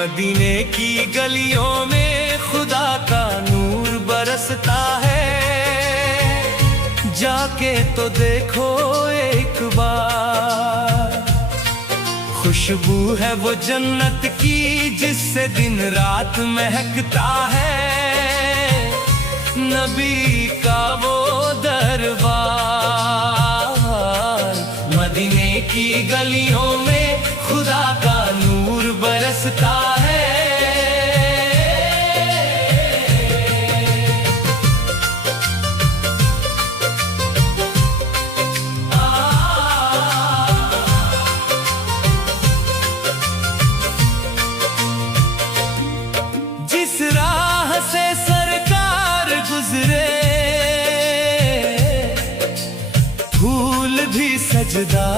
मदीने की गलियों में खुदा का नूर बरसता है। जाके तो देखो एक बार, खुशबू है वो जन्नत की जिससे दिन रात महकता है। नबी का वो दरबार, मदीने की गलियों में खुदा का नूर बरसता है। जिस राह से सरकार गुजरे, फूल भी सजदा